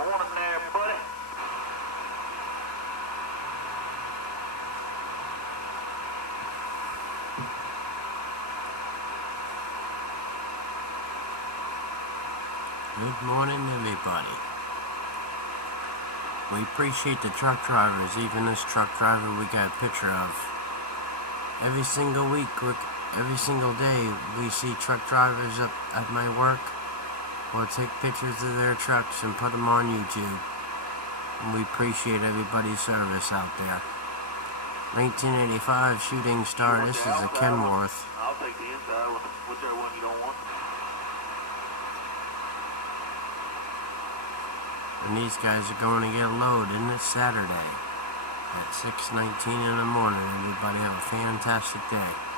Morning there, buddy. Good morning, everybody. We appreciate the truck drivers, even this truck driver we got a picture of. Every single week, every single day, we see truck drivers up at my work. We'll take pictures of their trucks and put them on YouTube. And we appreciate everybody's service out there. 1985 Shooting Star, this is a Kenworth. I'll take the inside one, whichever one you don't want. And these guys are going to get a load in this Saturday at 6:19 in the morning. Everybody have a fantastic day.